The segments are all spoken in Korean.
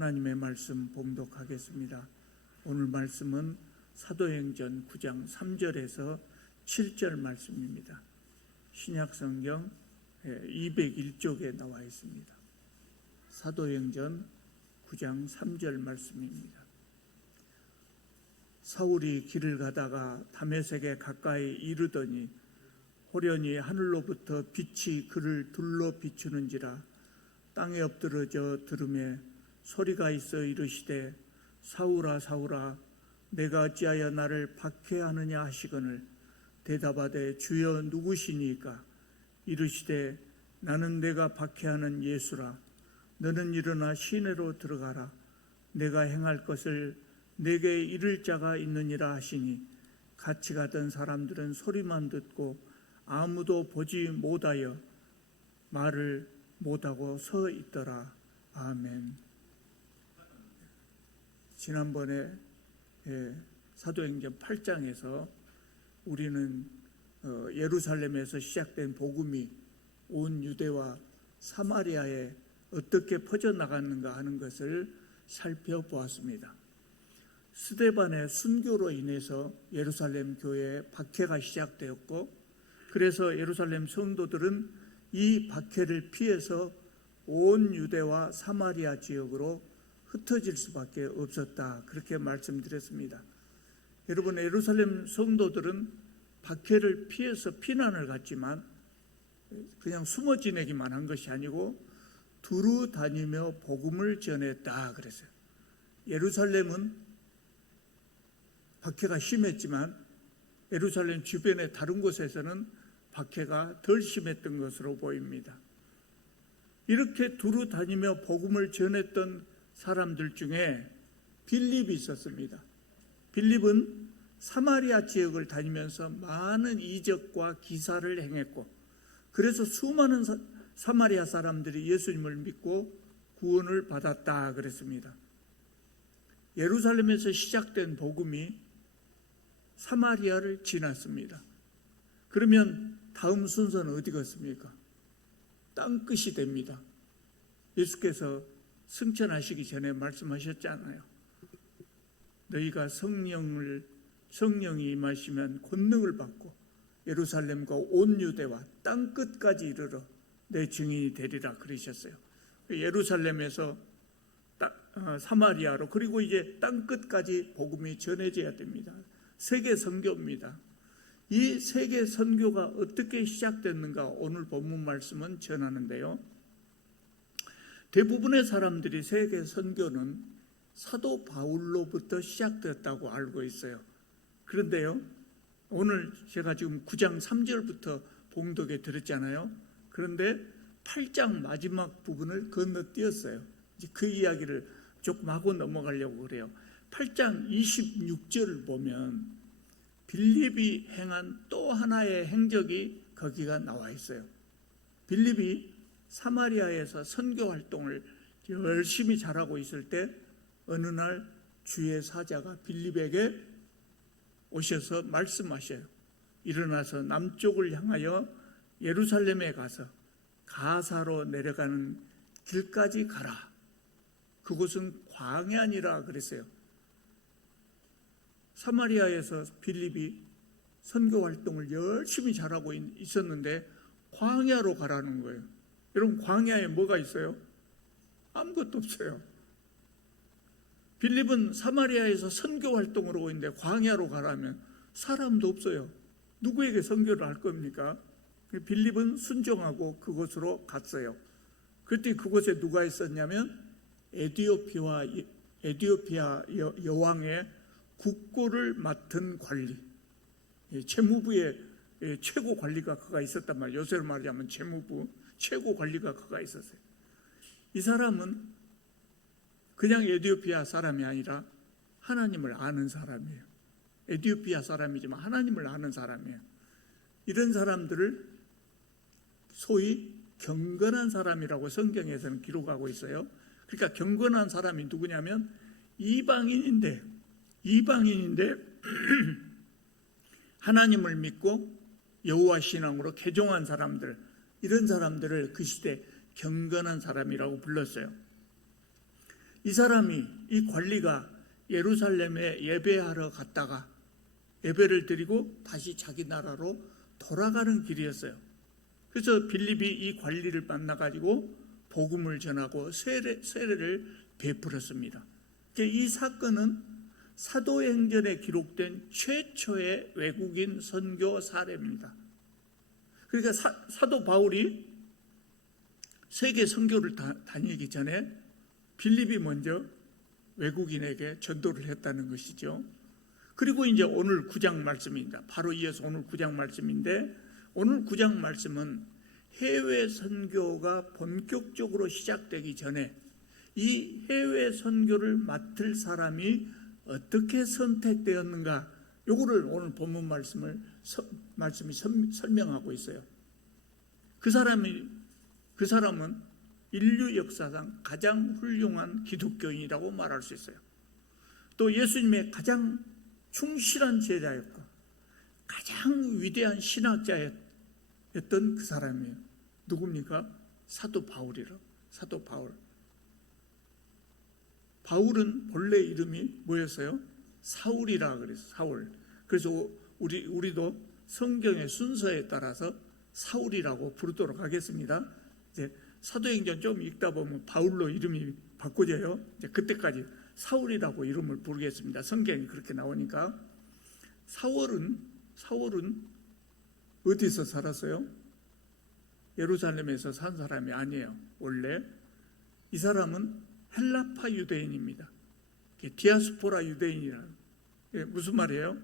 하나님의 말씀 봉독하겠습니다. 오늘 말씀은 사도행전 9장 3절에서 7절 말씀입니다. 신약성경 201쪽에 나와 있습니다. 사도행전 9장 3절 말씀입니다. 사울이 길을 가다가 다메섹에 가까이 이르더니 호련히 하늘로부터 빛이 그를 둘러 비추는지라. 땅에 엎드러져 들으매 소리가 있어 이르시되 사울아 사울아 내가 어찌하여 나를 박해하느냐 하시거늘 대답하되 주여 누구시니까. 이르시되 나는 내가 박해하는 예수라. 너는 일어나 시내로 들어가라. 내가 행할 것을 내게 이를 자가 있느니라 하시니 같이 가던 사람들은 소리만 듣고 아무도 보지 못하여 말을 못하고 서 있더라. 아멘. 지난번에 사도행전 8장에서 우리는 예루살렘에서 시작된 복음이 온 유대와 사마리아에 어떻게 퍼져나갔는가 하는 것을 살펴보았습니다. 스데반의 순교로 인해서 예루살렘 교회에 박해가 시작되었고, 그래서 예루살렘 성도들은 이 박해를 피해서 온 유대와 사마리아 지역으로 흩어질 수밖에 없었다, 그렇게 말씀드렸습니다. 여러분, 예루살렘 성도들은 박해를 피해서 피난을 갔지만 그냥 숨어 지내기만 한 것이 아니고 두루 다니며 복음을 전했다 그랬어요. 예루살렘은 박해가 심했지만 예루살렘 주변의 다른 곳에서는 박해가 덜 심했던 것으로 보입니다. 이렇게 두루 다니며 복음을 전했던 사람들 중에 빌립이 있었습니다. 빌립은 사마리아 지역을 다니면서 많은 이적과 기사를 행했고, 그래서 수많은 사마리아 사람들이 예수님을 믿고 구원을 받았다 그랬습니다. 예루살렘에서 시작된 복음이 사마리아를 지났습니다. 그러면 다음 순서는 어디 갔습니까? 땅끝이 됩니다. 예수께서 승천하시기 전에 말씀하셨잖아요. 너희가 성령이 임하시면 권능을 받고 예루살렘과 온 유대와 땅끝까지 이르러 내 증인이 되리라 그러셨어요. 예루살렘에서 사마리아로, 그리고 이제 땅끝까지 복음이 전해져야 됩니다. 세계 선교입니다. 이 세계 선교가 어떻게 시작됐는가 오늘 본문 말씀은 전하는데요. 대부분의 사람들이 세계 선교는 사도 바울로부터 시작됐다고 알고 있어요. 그런데요, 오늘 제가 지금 9장 3절부터 봉독에 들었잖아요. 그런데 8장 마지막 부분을 건너뛰었어요. 이제 그 이야기를 조금 하고 넘어가려고 그래요. 8장 26절을 보면 빌립이 행한 또 하나의 행적이 거기가 나와 있어요. 빌립이 사마리아에서 선교 활동을 열심히 잘하고 있을 때 어느 날 주의 사자가 빌립에게 오셔서 말씀하셔요. 일어나서 남쪽을 향하여 예루살렘에 가서 가사로 내려가는 길까지 가라. 그곳은 광야니라 그랬어요. 사마리아에서 빌립이 선교 활동을 열심히 잘하고 있었는데 광야로 가라는 거예요. 여러분, 광야에 뭐가 있어요? 아무것도 없어요. 빌립은 사마리아에서 선교 활동을 하고 있는데 광야로 가라면 사람도 없어요. 누구에게 선교를 할 겁니까? 빌립은 순종하고 그곳으로 갔어요. 그때 그곳에 누가 있었냐면 에티오피아 여왕의 국고를 맡은 관리, 채무부의 최고 관리가 그가 있었단 말이에요. 요새로 말하자면 채무부 최고 관리가 그가 있었어요. 이 사람은 그냥 에티오피아 사람이 아니라 하나님을 아는 사람이에요. 에티오피아 사람이지만 하나님을 아는 사람이에요. 이런 사람들을 소위 경건한 사람이라고 성경에서는 기록하고 있어요. 그러니까 경건한 사람이 누구냐면 이방인인데 하나님을 믿고 여호와 신앙으로 개종한 사람들, 이런 사람들을 그 시대 경건한 사람이라고 불렀어요. 이 사람이, 이 관리가 예루살렘에 예배하러 갔다가 예배를 드리고 다시 자기 나라로 돌아가는 길이었어요. 그래서 빌립이 이 관리를 만나가지고 복음을 전하고 세례를 베풀었습니다. 이 사건은 사도행전에 기록된 최초의 외국인 선교 사례입니다. 그러니까 사도 바울이 세계 선교를 다니기 전에 빌립이 먼저 외국인에게 전도를 했다는 것이죠. 그리고 이제 오늘 9장 말씀입니다. 바로 이어서 오늘 9장 말씀인데, 오늘 9장 말씀은 해외 선교가 본격적으로 시작되기 전에 이 해외 선교를 맡을 사람이 어떻게 선택되었는가, 요거를 오늘 본문 말씀이 설명하고 있어요. 그 사람은 인류 역사상 가장 훌륭한 기독교인이라고 말할 수 있어요. 또 예수님의 가장 충실한 제자였고 가장 위대한 신학자였던 그 사람이에요. 누굽니까? 사도 바울이라. 사도 바울. 바울은 본래 이름이 뭐였어요? 사울이라 그랬어요. 사울. 그래서 우리도 성경의 순서에 따라서 사울이라고 부르도록 하겠습니다. 이제 사도행전 좀 읽다 보면 바울로 이름이 바꿔져요. 이제 그때까지 사울이라고 이름을 부르겠습니다. 성경이 그렇게 나오니까. 사울은 어디서 살았어요? 예루살렘에서 산 사람이 아니에요. 원래 이 사람은 헬라파 유대인입니다. 디아스포라 유대인이라는, 무슨 말이에요?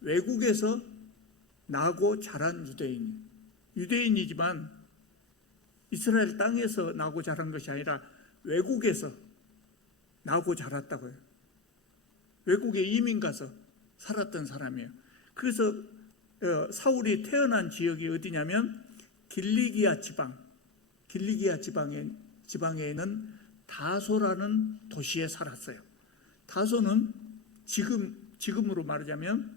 외국에서 나고 자란 유대인이지만 이스라엘 땅에서 나고 자란 것이 아니라 외국에서 나고 자랐다고요. 외국에 이민 가서 살았던 사람이에요. 그래서 사울이 태어난 지역이 어디냐면 길리기아 지방에 있는 다소라는 도시에 살았어요. 다소는 지금으로 말하자면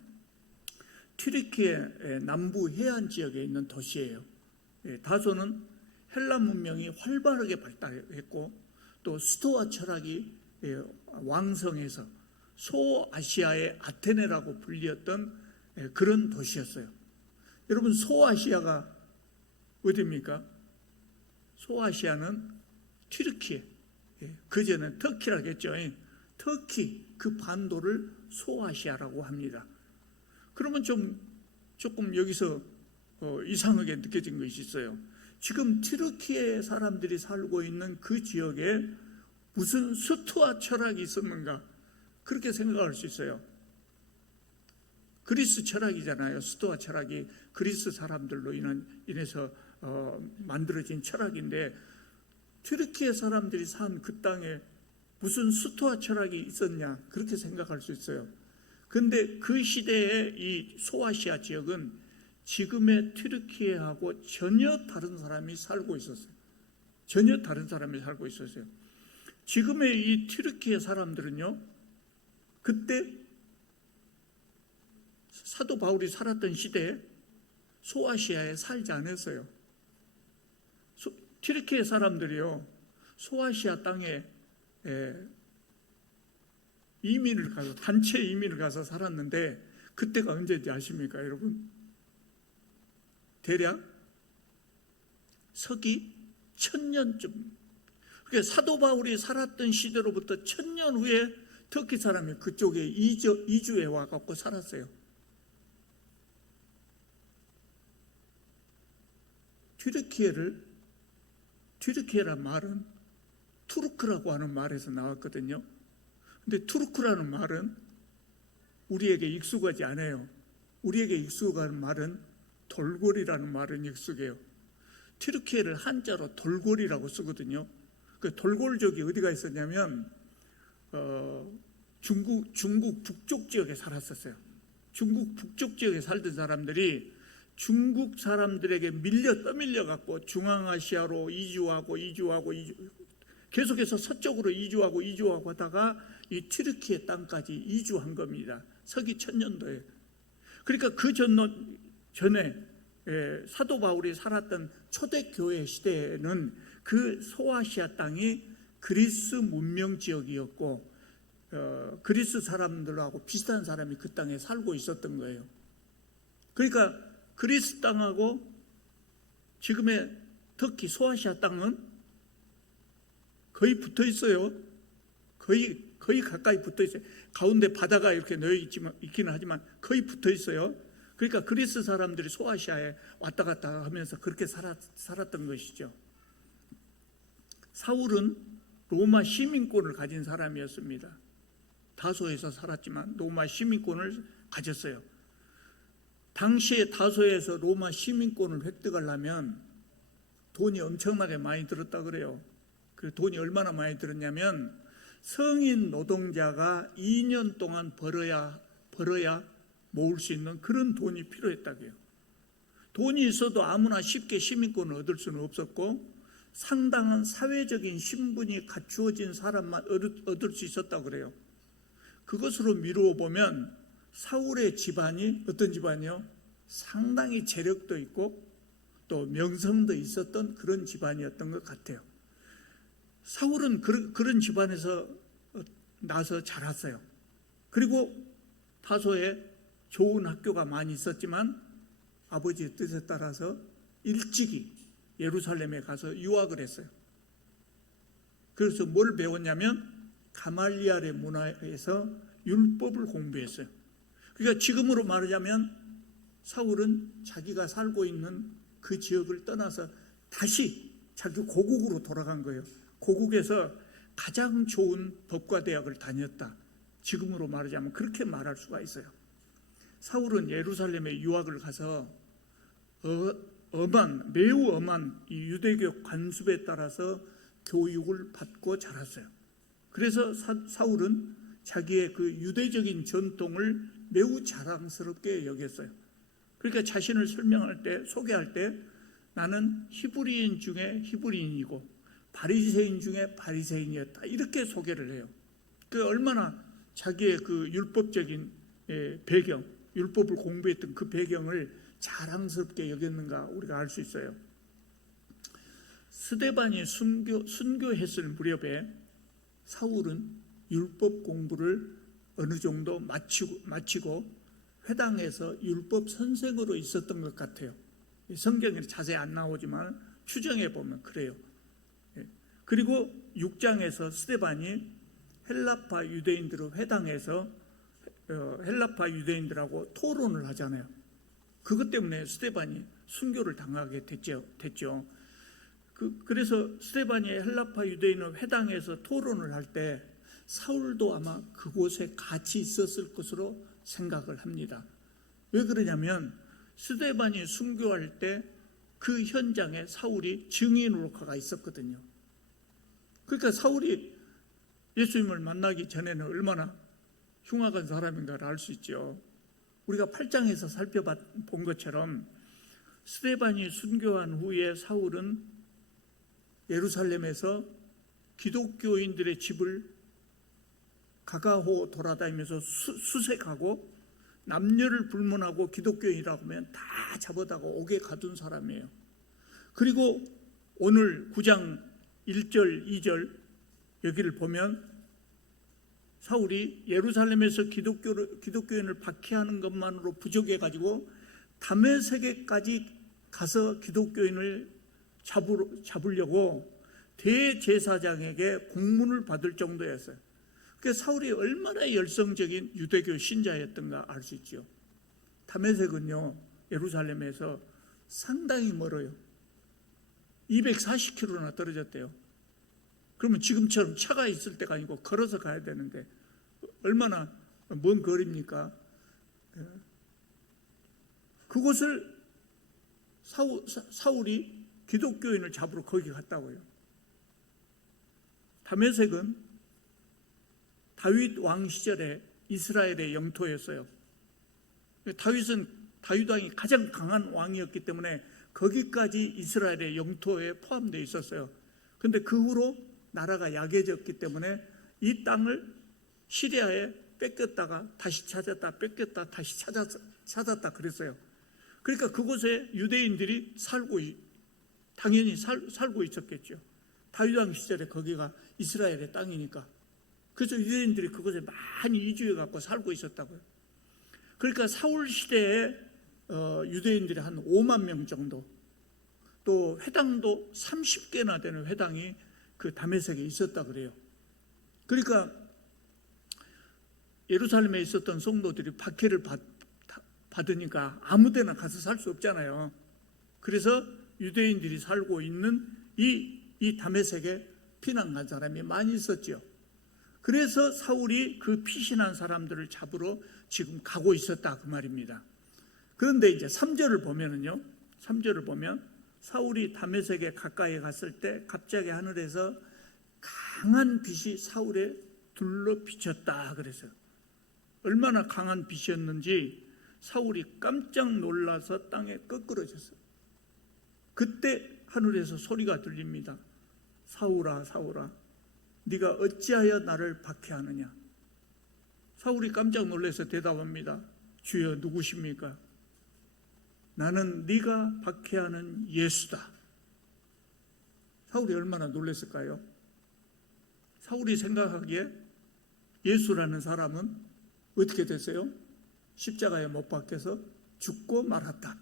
튀르키예 남부 해안 지역에 있는 도시예요. 다소는 헬라 문명이 활발하게 발달했고 또 스토아 철학이 왕성해서 소아시아의 아테네라고 불리었던 그런 도시였어요. 여러분, 소아시아가 어디입니까? 소아시아는 튀르키예, 그전엔 터키라고 했죠. 터키 그 반도를 소아시아라고 합니다. 그러면 조금 여기서 이상하게 느껴진 것이 있어요. 지금 튀르키예 사람들이 살고 있는 그 지역에 무슨 스토아 철학이 있었는가, 그렇게 생각할 수 있어요. 그리스 철학이잖아요. 스토아 철학이 그리스 사람들로 인해서 만들어진 철학인데, 튀르키예 사람들이 산 그 땅에 무슨 스토아 철학이 있었냐, 그렇게 생각할 수 있어요. 그런데 그 시대의 이 소아시아 지역은 지금의 튀르키예하고 전혀 다른 사람이 살고 있었어요. 지금의 이 튀르키예 사람들은요, 그때 사도 바울이 살았던 시대에 소아시아에 살지 않았어요. 튀르키예 사람들이요, 소아시아 땅에 단체 이민을 가서 살았는데, 그때가 언제인지 아십니까, 여러분? 대략 서기 1000년쯤. 그러니까 사도 바울이 살았던 시대로부터 1000년 후에 터키 사람이 그쪽에 이주해 와갖고 살았어요. 튀르키예란 말은 투르크라고 하는 말에서 나왔거든요. 근데 투르크라는 말은 우리에게 익숙하지 않아요. 우리에게 익숙한 말은 돌고리라는 말은 익숙해요. 튀르키예를 한자로 돌고리라고 쓰거든요. 그 돌골족이 어디가 있었냐면 중국 북쪽 지역에 살았었어요. 중국 북쪽 지역에 살던 사람들이 중국 사람들에게 떠밀려 갖고 중앙아시아로 이주하고 계속해서 서쪽으로 이주하고 하다가 이 튀르키예 땅까지 이주한 겁니다. 서기 1000년도에. 그러니까 그 전에 사도 바울이 살았던 초대교회 시대에는 그 소아시아 땅이 그리스 문명 지역이었고 그리스 사람들하고 비슷한 사람이 그 땅에 살고 있었던 거예요. 그러니까 그리스 땅하고 지금의 터키 소아시아 땅은 거의 붙어 있어요. 거의 가까이 붙어 있어요. 가운데 바다가 이렇게 놓여 있기는 하지만 거의 붙어 있어요. 그러니까 그리스 사람들이 소아시아에 왔다 갔다 하면서 그렇게 살았던 것이죠. 사울은 로마 시민권을 가진 사람이었습니다. 다소에서 살았지만 로마 시민권을 가졌어요. 당시에 다소에서 로마 시민권을 획득하려면 돈이 엄청나게 많이 들었다 그래요. 그 돈이 얼마나 많이 들었냐면 성인 노동자가 2년 동안 벌어야 모을 수 있는 그런 돈이 필요했다고요. 돈이 있어도 아무나 쉽게 시민권을 얻을 수는 없었고 상당한 사회적인 신분이 갖추어진 사람만 얻을 수 있었다고 그래요. 그것으로 미루어 보면 사울의 집안이 어떤 집안이요? 상당히 재력도 있고 또 명성도 있었던 그런 집안이었던 것 같아요. 사울은 그런 집안에서 나서 자랐어요. 그리고 다소에 좋은 학교가 많이 있었지만 아버지의 뜻에 따라서 일찍이 예루살렘에 가서 유학을 했어요. 그래서 뭘 배웠냐면 가말리알의 문화에서 율법을 공부했어요. 그러니까 지금으로 말하자면 사울은 자기가 살고 있는 그 지역을 떠나서 다시 자기 고국으로 돌아간 거예요. 고국에서 가장 좋은 법과대학을 다녔다. 지금으로 말하자면 그렇게 말할 수가 있어요. 사울은 예루살렘에 유학을 가서 매우 엄한 이 유대교 관습에 따라서 교육을 받고 자랐어요. 그래서 사울은 자기의 그 유대적인 전통을 매우 자랑스럽게 여겼어요. 그러니까 자신을 소개할 때 나는 히브리인 중에 히브리인이고 바리새인 중에 바리새인이었다. 이렇게 소개를 해요. 그 얼마나 자기의 그 율법적인 배경, 율법을 공부했던 그 배경을 자랑스럽게 여겼는가 우리가 알 수 있어요. 스데반이 순교했을 무렵에 사울은 율법 공부를 어느 정도 마치고 회당에서 율법 선생으로 있었던 것 같아요. 성경에 자세히 안 나오지만 추정해 보면 그래요. 그리고 6장에서 스데반이 헬라파 유대인들의 회당에서 헬라파 유대인들하고 토론을 하잖아요. 그것 때문에 스데반이 순교를 당하게 됐죠. 그래서 스데반이 헬라파 유대인의 회당에서 토론을 할 때 사울도 아마 그곳에 같이 있었을 것으로 생각을 합니다. 왜 그러냐면 스데반이 순교할 때 그 현장에 사울이 증인으로 가 있었거든요. 그러니까 사울이 예수님을 만나기 전에는 얼마나 흉악한 사람인가를 알 수 있죠. 우리가 8장에서 살펴본 것처럼 스데반이 순교한 후에 사울은 예루살렘에서 기독교인들의 집을 가가호 돌아다니면서 수색하고 남녀를 불문하고 기독교인이라고 하면 다 잡아다가 옥에 가둔 사람이에요. 그리고 오늘 9장 1절 2절 여기를 보면 사울이 예루살렘에서 기독교인을 박해하는 것만으로 부족해가지고 다메섹에까지 가서 기독교인을 잡으려고 대제사장에게 공문을 받을 정도였어요. 그러니까 사울이 얼마나 열성적인 유대교 신자였던가 알 수 있죠. 다메섹은요 예루살렘에서 상당히 멀어요. 240km나 떨어졌대요. 그러면 지금처럼 차가 있을 때가 아니고 걸어서 가야 되는데 얼마나 먼 거리입니까? 그곳을 사울이 기독교인을 잡으러 거기 갔다고요. 다메섹은 다윗 왕 시절에 이스라엘의 영토였어요. 다윗 왕이 가장 강한 왕이었기 때문에 거기까지 이스라엘의 영토에 포함되어 있었어요. 그런데 그 후로 나라가 약해졌기 때문에 이 땅을 시리아에 뺏겼다가 다시 찾았다 뺏겼다 다시 찾았다 그랬어요. 그러니까 그곳에 유대인들이 당연히 살고 있었겠죠. 다윗 왕 시절에 거기가 이스라엘의 땅이니까. 그래서 유대인들이 그곳에 많이 이주해 갖고 살고 있었다고요. 그러니까 사울 시대에 유대인들이 한 5만 명 정도, 또 회당도 30개나 되는 회당이 그 다메섹에 있었다 그래요. 그러니까 예루살렘에 있었던 성도들이 박해를 받으니까 아무 데나 가서 살 수 없잖아요. 그래서 유대인들이 살고 있는 이 다메섹에 피난 간 사람이 많이 있었죠. 그래서 사울이 그 피신한 사람들을 잡으러 지금 가고 있었다 그 말입니다. 그런데 이제 3절을 보면은요, 3절을 보면 사울이 다메섹에 가까이 갔을 때 갑자기 하늘에서 강한 빛이 사울에 둘러 비쳤다 그랬어요. 얼마나 강한 빛이었는지 사울이 깜짝 놀라서 땅에 끄끄러졌어요. 그때 하늘에서 소리가 들립니다. 사울아, 사울아, 네가 어찌하여 나를 박해하느냐? 사울이 깜짝 놀라서 대답합니다. 주여, 누구십니까? 나는 네가 박해하는 예수다. 사울이 얼마나 놀랐을까요? 사울이 생각하기에 예수라는 사람은 어떻게 됐어요? 십자가에 못 박혀서 죽고 말았다.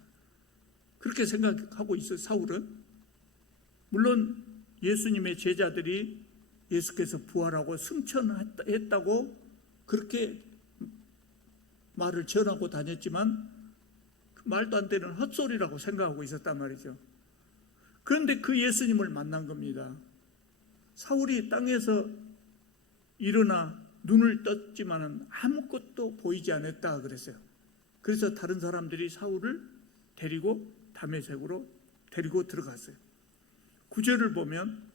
그렇게 생각하고 있어요. 사울은. 물론 예수님의 제자들이 예수께서 부활하고 승천했다고 그렇게 말을 전하고 다녔지만 말도 안 되는 헛소리라고 생각하고 있었단 말이죠. 그런데 그 예수님을 만난 겁니다. 사울이 땅에서 일어나 눈을 떴지만은 아무것도 보이지 않았다 그랬어요. 그래서 다른 사람들이 사울을 데리고 다메섹으로 데리고 들어갔어요. 9절을 보면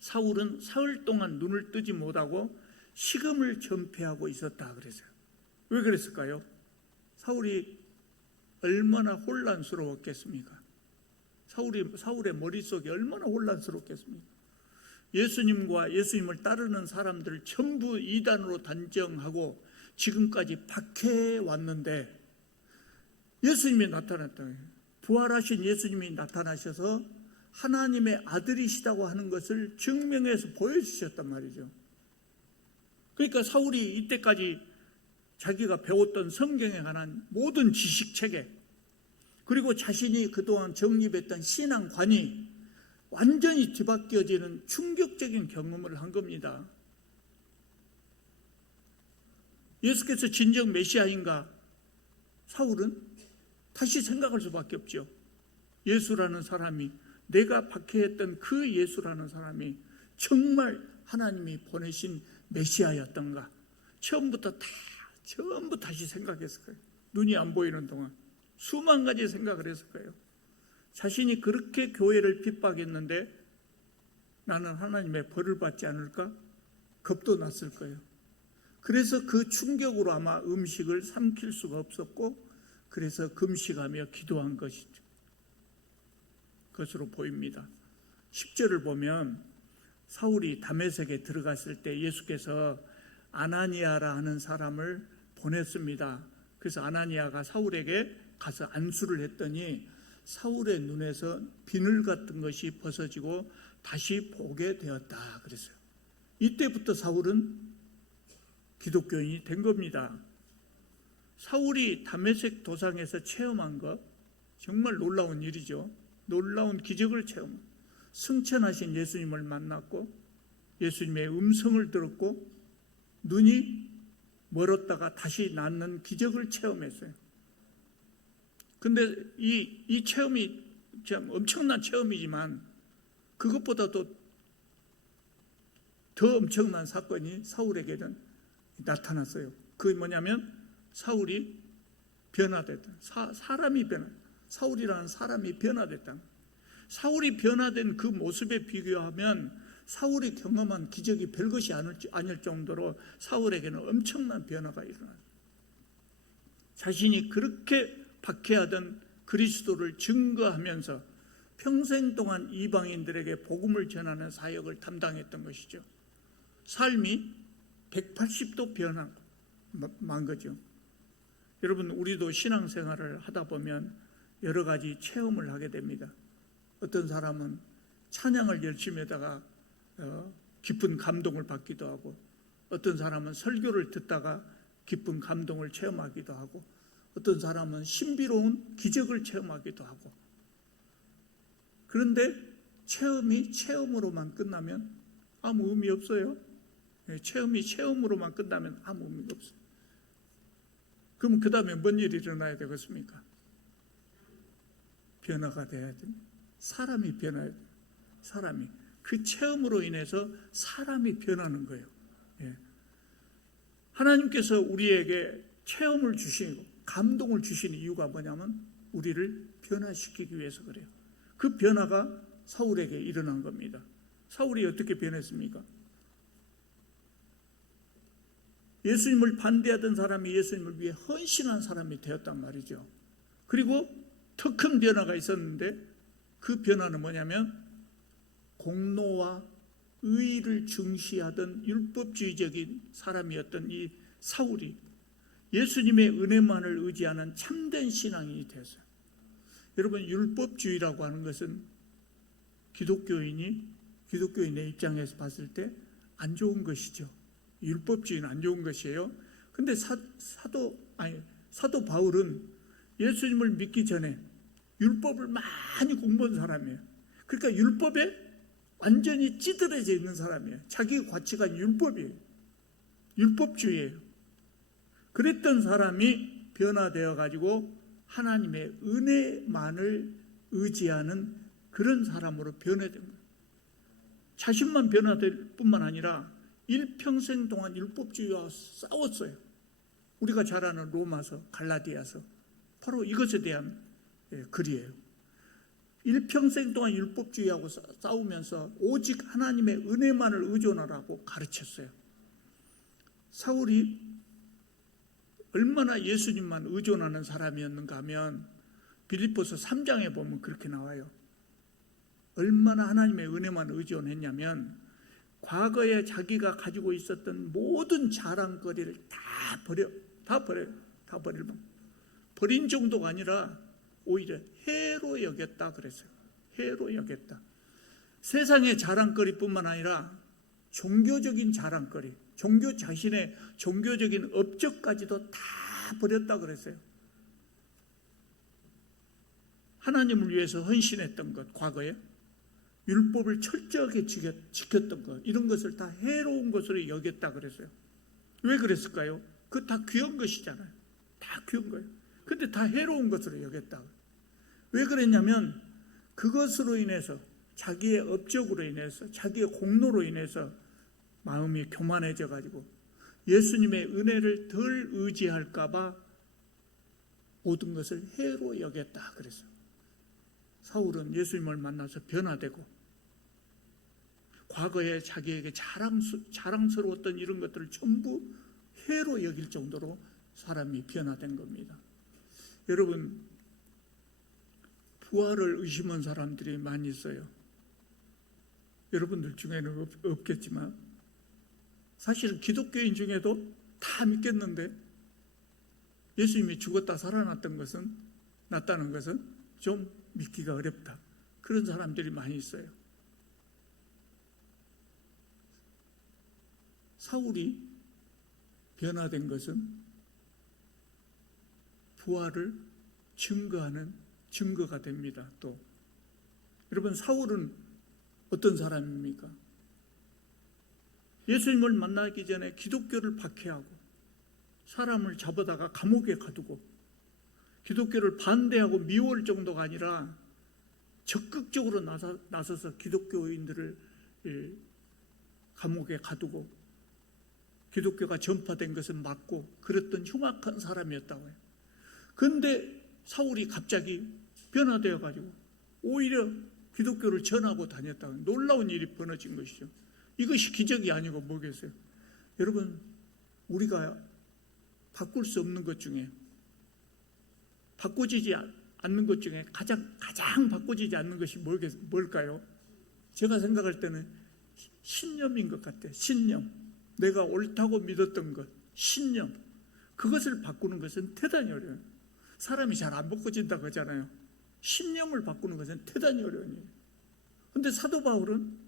사울은 사흘 동안 눈을 뜨지 못하고 식음을 전폐하고 있었다 그랬어요. 왜 그랬을까요? 사울이 얼마나 혼란스러웠겠습니까? 사울의 머릿속이 얼마나 혼란스럽겠습니까? 예수님과 예수님을 따르는 사람들을 전부 이단으로 단정하고 지금까지 박해해 왔는데 예수님이 나타났다. 부활하신 예수님이 나타나셔서 하나님의 아들이시다고 하는 것을 증명해서 보여주셨단 말이죠. 그러니까 사울이 이때까지 자기가 배웠던 성경에 관한 모든 지식체계, 그리고 자신이 그동안 정립했던 신앙관이 완전히 뒤바뀌어지는 충격적인 경험을 한 겁니다. 예수께서 진정 메시아인가? 사울은 다시 생각할 수밖에 없죠. 예수라는 사람이, 내가 박해했던 그 예수라는 사람이 정말 하나님이 보내신 메시아였던가? 처음부터 전부 다시 생각했을 거예요. 눈이 안 보이는 동안 수만 가지 생각을 했을 거예요. 자신이 그렇게 교회를 핍박했는데 나는 하나님의 벌을 받지 않을까? 겁도 났을 거예요. 그래서 그 충격으로 아마 음식을 삼킬 수가 없었고, 그래서 금식하며 기도한 것으로 보입니다. 10절을 보면 사울이 다메섹에 들어갔을 때 예수께서 아나니아라 하는 사람을 보냈습니다. 그래서 아나니아가 사울에게 가서 안수를 했더니 사울의 눈에서 비늘 같은 것이 벗어지고 다시 보게 되었다 그랬어요. 이때부터 사울은 기독교인이 된 겁니다. 사울이 다메섹 도상에서 체험한 것 정말 놀라운 일이죠. 놀라운 기적을 체험. 승천하신 예수님을 만났고 예수님의 음성을 들었고 눈이 멀었다가 다시 낫는 기적을 체험했어요. 근데 이 체험이 참 엄청난 체험이지만 그것보다도 더 엄청난 사건이 사울에게는 나타났어요. 그게 뭐냐면 사울이 변화됐다. 사람이 변화. 사울이라는 사람이 변화됐다. 사울이 변화된 그 모습에 비교하면 사울이 경험한 기적이 별것이 아닐 정도로 사울에게는 엄청난 변화가 일어났어요. 자신이 그렇게 박해하던 그리스도를 증거하면서 평생 동안 이방인들에게 복음을 전하는 사역을 담당했던 것이죠. 삶이 180도 변한 거죠. 여러분, 우리도 신앙생활을 하다 보면 여러 가지 체험을 하게 됩니다. 어떤 사람은 찬양을 열심히 하다가 깊은 감동을 받기도 하고, 어떤 사람은 설교를 듣다가 깊은 감동을 체험하기도 하고, 어떤 사람은 신비로운 기적을 체험하기도 하고. 그런데 체험이 체험으로만 끝나면 아무 의미 없어요. 체험이 체험으로만 끝나면 아무 의미가 없어요. 그럼 그 다음에 뭔 일이 일어나야 되겠습니까? 변화가 돼야 됩니다. 사람이 변화해야 돼요. 사람이. 그 체험으로 인해서 사람이 변하는 거예요. 하나님께서 우리에게 체험을 주시고 감동을 주시는 이유가 뭐냐면 우리를 변화시키기 위해서 그래요. 그 변화가 사울에게 일어난 겁니다. 사울이 어떻게 변했습니까? 예수님을 반대하던 사람이 예수님을 위해 헌신한 사람이 되었단 말이죠. 그리고 더 큰 변화가 있었는데, 그 변화는 뭐냐면 공로와 의의를 중시하던 율법주의적인 사람이었던 이 사울이 예수님의 은혜만을 의지하는 참된 신앙인이 되었어요. 여러분, 율법주의라고 하는 것은 기독교인의 입장에서 봤을 때 안 좋은 것이죠. 율법주의는 안 좋은 것이에요. 근데 사도 바울은 예수님을 믿기 전에 율법을 많이 공부한 사람이에요. 그러니까 율법에 완전히 찌들어져 있는 사람이에요. 자기 가치가 율법이에요. 율법주의예요. 그랬던 사람이 변화되어 가지고 하나님의 은혜만을 의지하는 그런 사람으로 변화된 거예요. 자신만 변화될 뿐만 아니라 일평생 동안 율법주의와 싸웠어요. 우리가 잘 아는 로마서, 갈라디아서, 바로 이것에 대한 글이에요. 일평생 동안 율법주의하고 싸우면서 오직 하나님의 은혜만을 의존하라고 가르쳤어요. 사울이 얼마나 예수님만 의존하는 사람이었는가 하면 빌립보서 3장에 보면 그렇게 나와요. 얼마나 하나님의 은혜만 의존했냐면 과거에 자기가 가지고 있었던 모든 자랑거리를 다 버린 정도가 아니라 오히려 해로 여겼다 그랬어요. 해로 여겼다. 세상의 자랑거리뿐만 아니라 종교적인 자랑거리, 자신의 종교적인 업적까지도 다 버렸다 그랬어요. 하나님을 위해서 헌신했던 것, 과거에 율법을 철저하게 지켰던 것, 이런 것을 다 해로운 것으로 여겼다 그랬어요. 왜 그랬을까요? 그거 다 귀한 것이잖아요. 다 귀한 거예요. 근데 다 해로운 것으로 여겼다. 왜 그랬냐면 그것으로 인해서, 자기의 업적으로 인해서, 자기의 공로로 인해서 마음이 교만해져 가지고 예수님의 은혜를 덜 의지할까 봐 모든 것을 해로 여겼다 그랬어요. 사울은 예수님을 만나서 변화되고 과거에 자기에게 자랑스러웠던 이런 것들을 전부 해로 여길 정도로 사람이 변화된 겁니다. 여러분, 부활을 의심한 사람들이 많이 있어요. 여러분들 중에는 없겠지만 사실은 기독교인 중에도 다 믿겠는데 예수님이 죽었다 살아났다는 것은 좀 믿기가 어렵다. 그런 사람들이 많이 있어요. 사울이 변화된 것은 부활을 증거하는 증거가 됩니다. 또 여러분, 사울은 어떤 사람입니까? 예수님을 만나기 전에 기독교를 박해하고 사람을 잡아다가 감옥에 가두고 기독교를 반대하고 미워할 정도가 아니라 적극적으로 나서서 기독교인들을 감옥에 가두고 기독교가 전파된 것을 막고 그랬던 흉악한 사람이었다고 해요. 그런데 사울이 갑자기 변화되어 가지고 오히려 기독교를 전하고 다녔다고 해요. 놀라운 일이 벌어진 것이죠. 이것이 기적이 아니고 뭐겠어요? 여러분, 우리가 바꿀 수 없는 것 중에, 바꿔지지 않는 것 중에 가장 바꿔지지 않는 것이 뭘까요? 제가 생각할 때는 신념인 것 같아요. 신념. 내가 옳다고 믿었던 것, 신념. 그것을 바꾸는 것은 대단히 어려워요. 사람이 잘 안 바꿔진다고 하잖아요. 신념을 바꾸는 것은 대단히 어려운 일이에요. 그런데 사도 바울은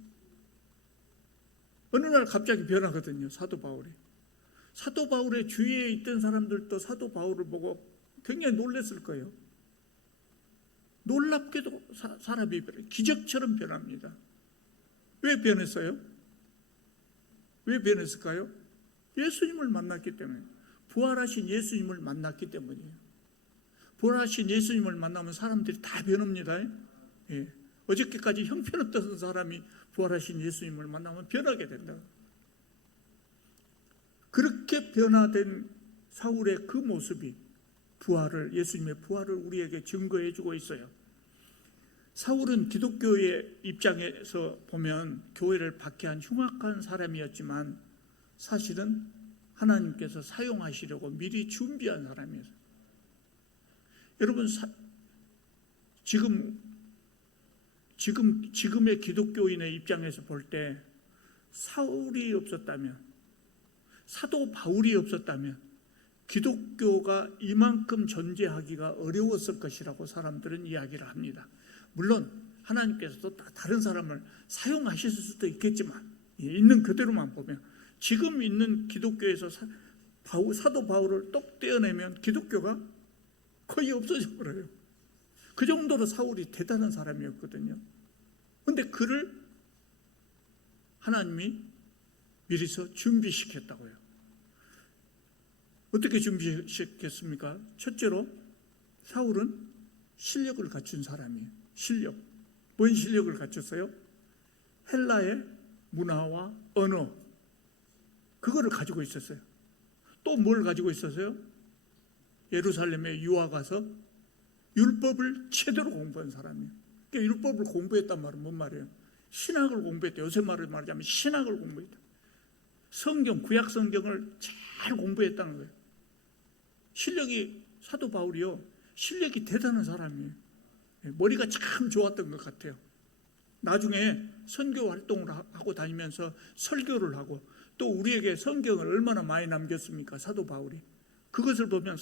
어느 날 갑자기 변하거든요. 사도 바울이. 사도 바울의 주위에 있던 사람들도 사도 바울을 보고 굉장히 놀랐을 거예요. 놀랍게도 사람이 기적처럼 변합니다. 왜 변했어요? 왜 변했을까요? 예수님을 만났기 때문에. 부활하신 예수님을 만났기 때문이에요. 부활하신 예수님을 만나면 사람들이 다 변합니다. 예. 어저께까지 형편없던 사람이 부활하신 예수님을 만나면 변하게 된다. 그렇게 변화된 사울의 그 모습이 예수님의 부활을 우리에게 증거해 주고 있어요. 사울은 기독교의 입장에서 보면 교회를 박해한 흉악한 사람이었지만 사실은 하나님께서 사용하시려고 미리 준비한 사람이었어요. 여러분, 지금의 기독교인의 입장에서 볼 때 사울이 없었다면, 사도 바울이 없었다면 기독교가 이만큼 존재하기가 어려웠을 것이라고 사람들은 이야기를 합니다. 물론 하나님께서도 다른 사람을 사용하실 수도 있겠지만 있는 그대로만 보면 지금 있는 기독교에서 사도 바울을 똑 떼어내면 기독교가 거의 없어져 버려요. 그 정도로 사울이 대단한 사람이었거든요. 그런데 그를 하나님이 미리서 준비시켰다고요. 어떻게 준비시켰습니까? 첫째로 사울은 실력을 갖춘 사람이에요. 실력. 뭔 실력을 갖췄어요? 헬라의 문화와 언어. 그거를 가지고 있었어요. 또 뭘 가지고 있었어요? 예루살렘에 유학 가서 율법을 제대로 공부한 사람이에요. 그러니까 율법을 공부했단 말은 뭔 말이에요? 신학을 공부했다. 요새 말을 말하자면 신학을 공부했다. 성경, 구약 성경을 잘 공부했다는 거예요. 실력이, 사도 바울이요, 실력이 대단한 사람이에요. 머리가 참 좋았던 것 같아요. 나중에 선교 활동을 하고 다니면서 설교를 하고 또 우리에게 성경을 얼마나 많이 남겼습니까? 사도 바울이. 그것을 보면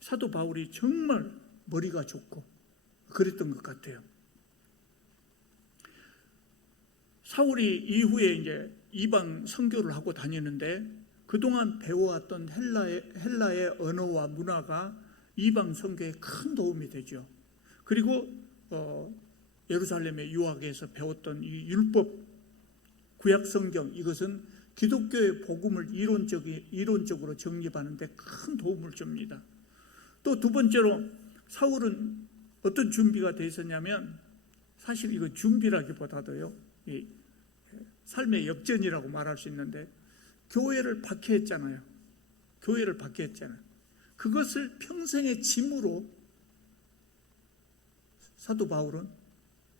사도 바울이 정말 머리가 좋고 그랬던 것 같아요. 사울이 이후에 이제 이방 선교를 하고 다니는데 그동안 배워왔던 헬라의 언어와 문화가 이방 선교에 큰 도움이 되죠. 그리고 예루살렘의 유학에서 배웠던 이 율법, 구약 성경, 이것은 기독교의 복음을 이론적으로 정립하는 데 큰 도움을 줍니다. 또 두 번째로 사울은 어떤 준비가 되어 있었냐면, 사실 이거 준비라기보다도요, 삶의 역전이라고 말할 수 있는데, 교회를 박해했잖아요. 교회를 박해했잖아요. 그것을 평생의 짐으로 사도 바울은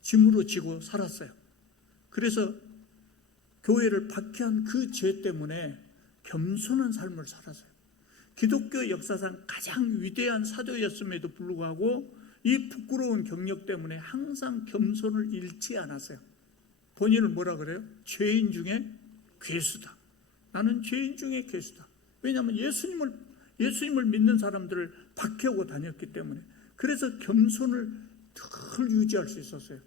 짐으로 지고 살았어요. 그래서 교회를 박해한 그 죄 때문에 겸손한 삶을 살았어요. 기독교 역사상 가장 위대한 사도였음에도 불구하고 이 부끄러운 경력 때문에 항상 겸손을 잃지 않았어요. 본인을 뭐라 그래요? 죄인 중에 괴수다. 나는 죄인 중에 괴수다. 왜냐하면 예수님을 믿는 사람들을 박해오고 다녔기 때문에. 그래서 겸손을 늘 유지할 수 있었어요.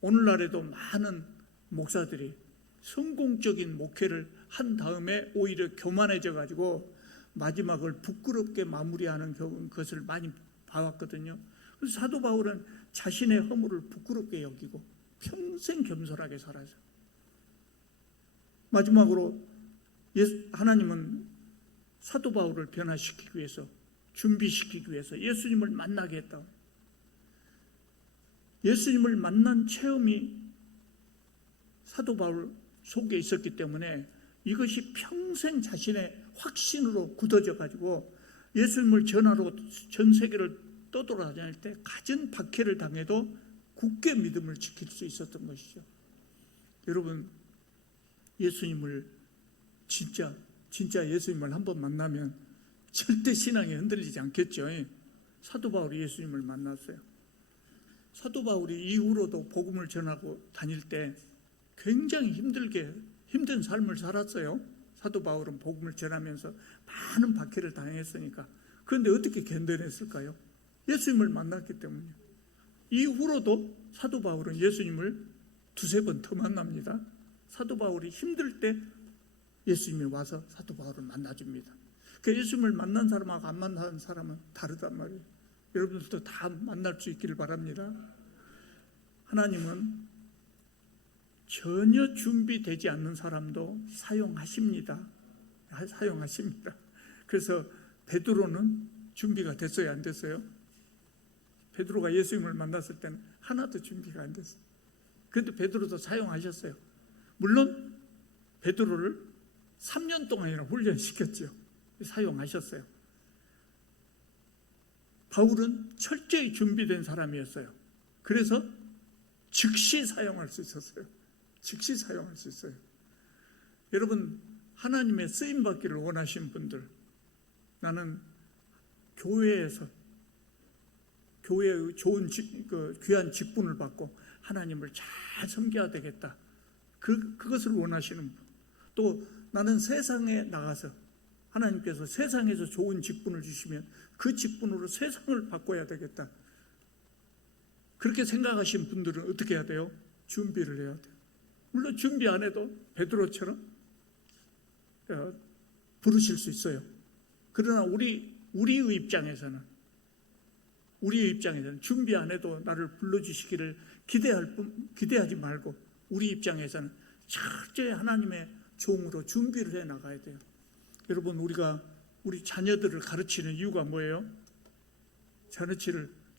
오늘날에도 많은 목사들이 성공적인 목회를 한 다음에 오히려 교만해져 가지고 마지막을 부끄럽게 마무리하는 것을 많이 봐왔거든요. 그래서 사도 바울은 자신의 허물을 부끄럽게 여기고 평생 겸손하게 살았어요. 마지막으로 하나님은 사도 바울을 변화시키기 위해서, 준비시키기 위해서 예수님을 만나게 했다. 예수님을 만난 체험이 사도 바울 속에 있었기 때문에 이것이 평생 자신의 확신으로 굳어져 가지고 예수님을 전하러 전 세계를 떠돌아다닐 때 갖은 박해를 당해도 굳게 믿음을 지킬 수 있었던 것이죠. 여러분, 예수님을 진짜 예수님을 한번 만나면 절대 신앙이 흔들리지 않겠죠. 사도 바울이 예수님을 만났어요. 사도 바울이 이후로도 복음을 전하고 다닐 때 굉장히 힘든 삶을 살았어요. 사도 바울은 복음을 전하면서 많은 박해를 당했으니까. 그런데 어떻게 견뎌냈을까요? 예수님을 만났기 때문이에요. 이후로도 사도 바울은 예수님을 두세 번 더 만납니다. 사도 바울이 힘들 때 예수님이 와서 사도 바울을 만나줍니다. 그 예수님을 만난 사람하고 안 만난 사람은 다르단 말이에요. 여러분들도 다 만날 수 있기를 바랍니다. 하나님은 전혀 준비되지 않는 사람도 사용하십니다. 사용하십니다. 그래서 베드로는 준비가 됐어요, 안 됐어요? 베드로가 예수님을 만났을 때는 하나도 준비가 안 됐어요. 그런데 베드로도 사용하셨어요. 물론 베드로를 3년 동안이나 훈련시켰죠. 사용하셨어요. 바울은 철저히 준비된 사람이었어요. 그래서 즉시 사용할 수 있었어요. 즉시 사용할 수 있어요. 여러분, 하나님의 쓰임받기를 원하시는 분들, 나는 교회에서 교회의 좋은 귀한 직분을 받고 하나님을 잘 섬겨야 되겠다. 그것을 원하시는 분. 또 나는 세상에 나가서 하나님께서 세상에서 좋은 직분을 주시면 그 직분으로 세상을 바꿔야 되겠다. 그렇게 생각하시는 분들은 어떻게 해야 돼요? 준비를 해야 돼요. 물론 준비 안 해도 베드로처럼 부르실 수 있어요. 그러나 우리의 입장에서는 준비 안 해도 나를 불러주시기를 기대하지 말고 우리 입장에서는 철저히 하나님의 종으로 준비를 해 나가야 돼요. 여러분, 우리가 우리 자녀들을 가르치는 이유가 뭐예요?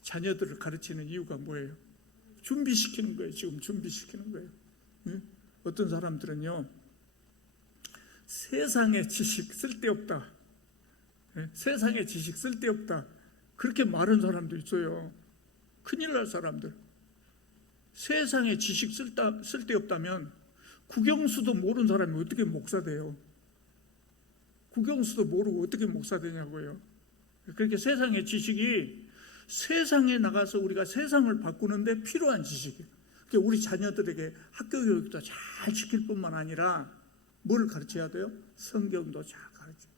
자녀들을 가르치는 이유가 뭐예요? 준비시키는 거예요. 지금 준비시키는 거예요. 응? 어떤 사람들은요, 세상의 지식 쓸데없다. 세상의 지식 쓸데없다. 그렇게 말하는 사람도 있어요. 큰일 날 사람들. 세상의 지식 쓸데없다면 국영수도 모르는 사람이 어떻게 목사 돼요? 국영수도 모르고 어떻게 목사 되냐고요. 그렇게 세상의 지식이 세상에 나가서 우리가 세상을 바꾸는데 필요한 지식이에요. 그러니까 우리 자녀들에게 학교 교육도 잘 시킬 뿐만 아니라 뭘 가르쳐야 돼요? 성경도 잘 가르쳐요.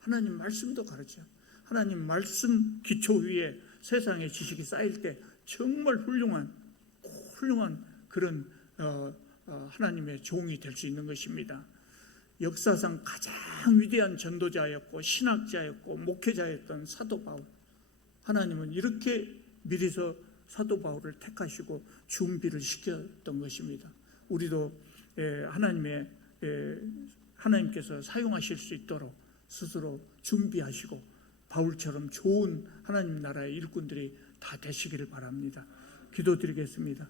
하나님 말씀도 가르쳐요. 하나님 말씀 기초 위에 세상의 지식이 쌓일 때 정말 훌륭한 그런 하나님의 종이 될 수 있는 것입니다. 역사상 가장 위대한 전도자였고 신학자였고 목회자였던 사도 바울. 하나님은 이렇게 미리서 사도 바울을 택하시고 준비를 시켰던 것입니다. 우리도 하나님께서 사용하실 수 있도록 스스로 준비하시고 바울처럼 좋은 하나님 나라의 일꾼들이 다 되시기를 바랍니다. 기도드리겠습니다.